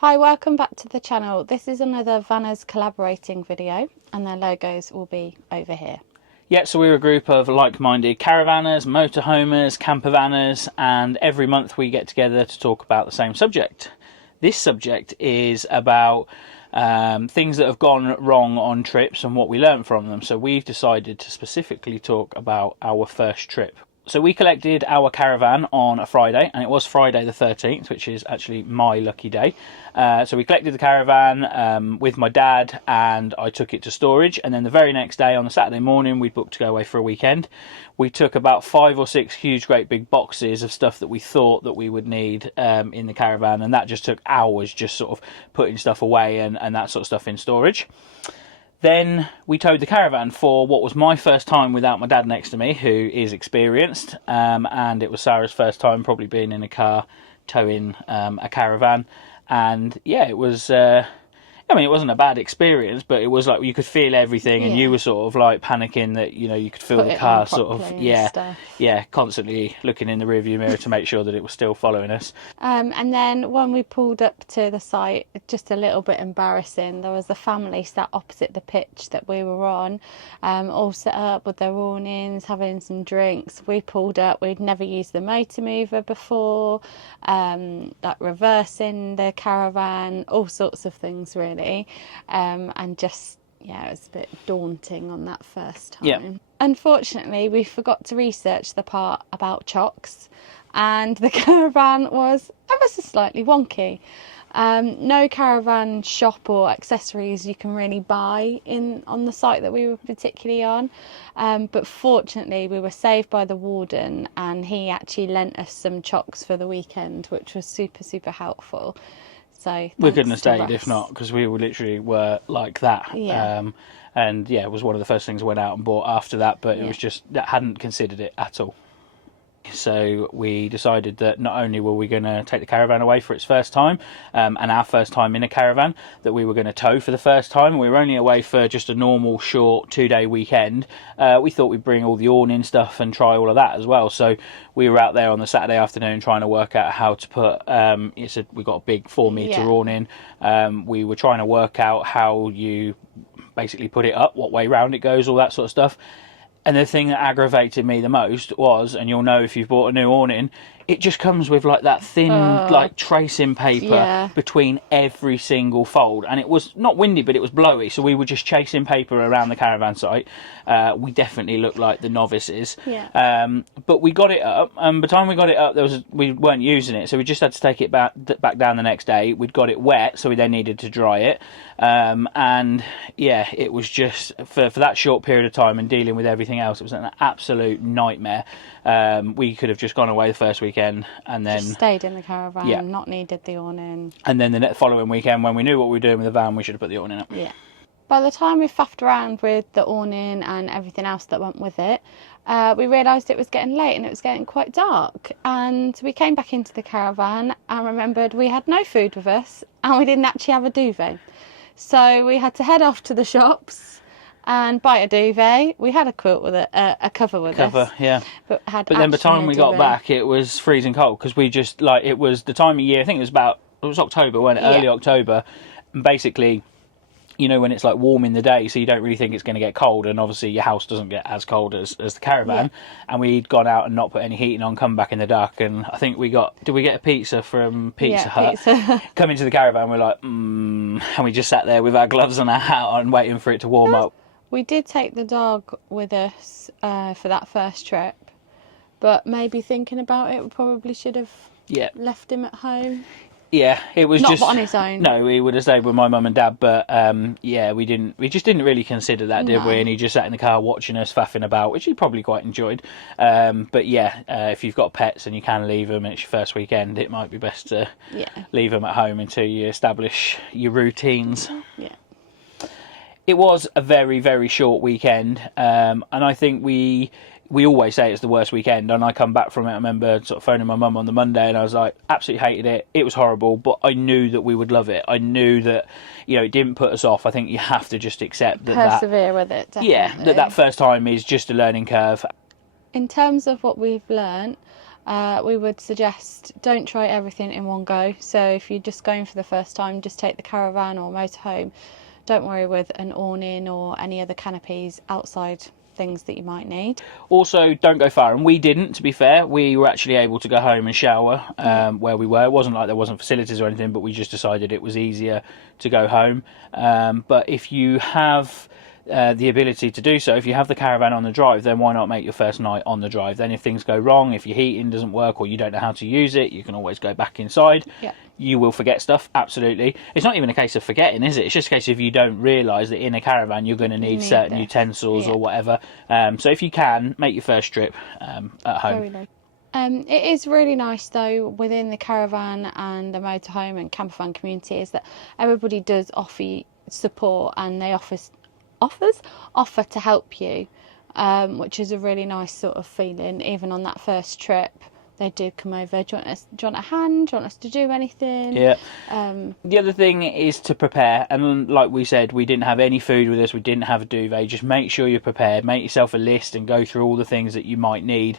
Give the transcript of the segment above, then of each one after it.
Hi, welcome back to the channel. This is another Vanners collaborating video and their logos will be over here. Yeah, so we're a group of like-minded caravanners, motorhomers, campervanners, and every month we get together to talk about the same subject. This subject is about things that have gone wrong on trips and what we learned from them. So we've decided to specifically talk about our first trip. So we collected our caravan on a Friday, and it was Friday the 13th, which is actually my lucky day. So we collected the caravan with my dad, and I took it to storage. And then the very next day, on the Saturday morning, we booked to go away for a weekend. We took about 5 or 6 huge, great big boxes of stuff that we thought that we would need in the caravan, and that just took hours, just sort of putting stuff away and that sort of stuff in storage. Then we towed the caravan for what was my first time without my dad next to me, who is experienced, and it was Sarah's first time probably being in a car towing a caravan. And yeah, it was it wasn't a bad experience, but it was like you could feel everything, and you were sort of like panicking that, you know, you could feel the car sort of constantly looking in the rearview mirror to make sure that it was still following us. And then when we pulled up to the site, just a little bit embarrassing, there was a family sat opposite the pitch that we were on, all set up with their awnings, having some drinks. We pulled up, we'd never used the motor mover before, like reversing the caravan, all sorts of things really. And just, yeah, it was a bit daunting on that first time. Yeah. Unfortunately, we forgot to research the part about chocks, and the caravan was ever so slightly wonky. No caravan shop or accessories you can really buy on the site that we were particularly on, but fortunately we were saved by the warden, and he actually lent us some chocks for the weekend, which was super helpful. So we couldn't have stayed if not, because we were like that. And yeah, it was one of the first things I went out and bought after that, but it was just that hadn't considered it at all. So we decided that not only were we going to take the caravan away for its first time, and our first time in a caravan, that we were going to tow for the first time. We were only away for just a normal short 2-day weekend. We thought we'd bring all the awning stuff and try all of that as well. So we were out there on the Saturday afternoon trying to work out how to put, we got a big 4-metre awning. We were trying to work out how you basically put it up, what way round it goes, all that sort of stuff. And the thing that aggravated me the most was, and you'll know if you've bought a new awning, it just comes with like that thin like tracing paper between every single fold, and it was not windy but it was blowy, so we were just chasing paper around the caravan site. We definitely looked like the novices, but we got it up, and by the time we got it up we weren't using it, so we just had to take it back down the next day. We'd got it wet, so we then needed to dry it, and yeah, it was just for that short period of time and dealing with everything else, it was an absolute nightmare. We could have just gone away the first weekend and then just stayed in the caravan, not needed the awning. And then the following weekend, when we knew what we were doing with the van, we should have put the awning up. Yeah. By the time we faffed around with the awning and everything else that went with it, we realised it was getting late and it was getting quite dark. And we came back into the caravan and remembered we had no food with us and we didn't actually have a duvet. So we had to head off to the shops and buy a duvet. We had a quilt with a cover with us. Yeah. But then by the time we got back, it was freezing cold, because we just, like, it was the time of year, I think it was October, wasn't it? Early October. And basically, you know, when it's like warm in the day, so you don't really think it's going to get cold, and obviously your house doesn't get as cold as the caravan. And we'd gone out and not put any heating on, come back in the dark, and I think did we get a pizza from Pizza Hut? Come into the caravan, we're like, and we just sat there with our gloves and our hat on, waiting for it to warm up. We did take the dog with us for that first trip, but maybe thinking about it, we probably should have left him at home. Yeah, it was not just on his own. No, he would have stayed with my mum and dad, but we just didn't really consider that, did we? And he just sat in the car watching us faffing about, which he probably quite enjoyed. But yeah, if you've got pets and you can leave them and it's your first weekend, it might be best to leave them at home until you establish your routines. Yeah. It was a very, very short weekend, and I think we always say it's the worst weekend, and I come back from it. I remember sort of phoning my mum on the Monday, and I was like, absolutely hated it. It was horrible, but I knew that we would love it. I knew that, you know, it didn't put us off. I think you have to just accept that. Persevere with it, definitely. Yeah, that first time is just a learning curve. In terms of what we've learnt, we would suggest don't try everything in one go. So if you're just going for the first time, just take the caravan or motorhome. Don't worry with an awning or any other canopies, outside things that you might need. Also, don't go far, and we didn't, to be fair. We were actually able to go home and shower where we were. It wasn't like there wasn't facilities or anything, but we just decided it was easier to go home. But if you have the ability to do so, if you have the caravan on the drive, then why not make your first night on the drive? Then if things go wrong, if your heating doesn't work or you don't know how to use it, you can always go back inside. Yeah. You will forget stuff, absolutely. It's not even a case of forgetting, is it? It's just a case of you don't realise that in a caravan you're going to need certain utensils or whatever. So if you can, make your first trip at home. Very low. It is really nice though within the caravan and the motorhome and campervan community is that everybody does offer support, and they offer to help you, which is a really nice sort of feeling. Even on that first trip, they do come over. Do you want a hand? Do you want us to do anything? Yeah. The other thing is to prepare, and like we said, we didn't have any food with us. We didn't have a duvet. Just make sure you're prepared. Make yourself a list and go through all the things that you might need,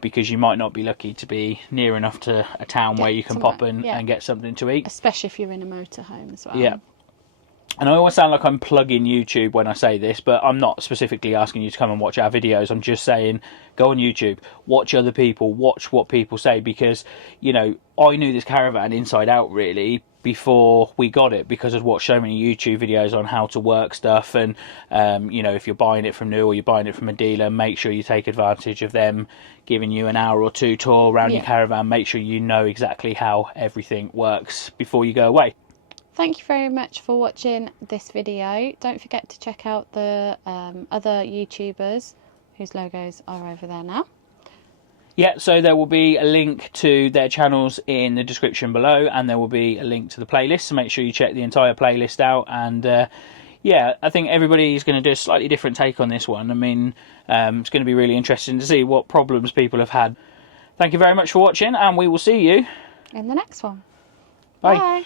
because you might not be lucky to be near enough to a town where you can pop in and get something to eat. Especially if you're in a motorhome as well. Yeah. And I always sound like I'm plugging YouTube when I say this, but I'm not specifically asking you to come and watch our videos. I'm just saying, go on YouTube, watch other people, watch what people say, because, you know, I knew this caravan inside out, really, before we got it, because I'd watched so many YouTube videos on how to work stuff. And, you know, if you're buying it from new or you're buying it from a dealer, make sure you take advantage of them giving you an hour or two tour around your caravan. Make sure you know exactly how everything works before you go away. Thank you very much for watching this video. Don't forget to check out the other YouTubers whose logos are over there now. Yeah, so there will be a link to their channels in the description below, and there will be a link to the playlist, so make sure you check the entire playlist out. And yeah, I think everybody is going to do a slightly different take on this one. I mean, it's going to be really interesting to see what problems people have had. Thank you very much for watching, and we will see you in the next one. Bye. Bye.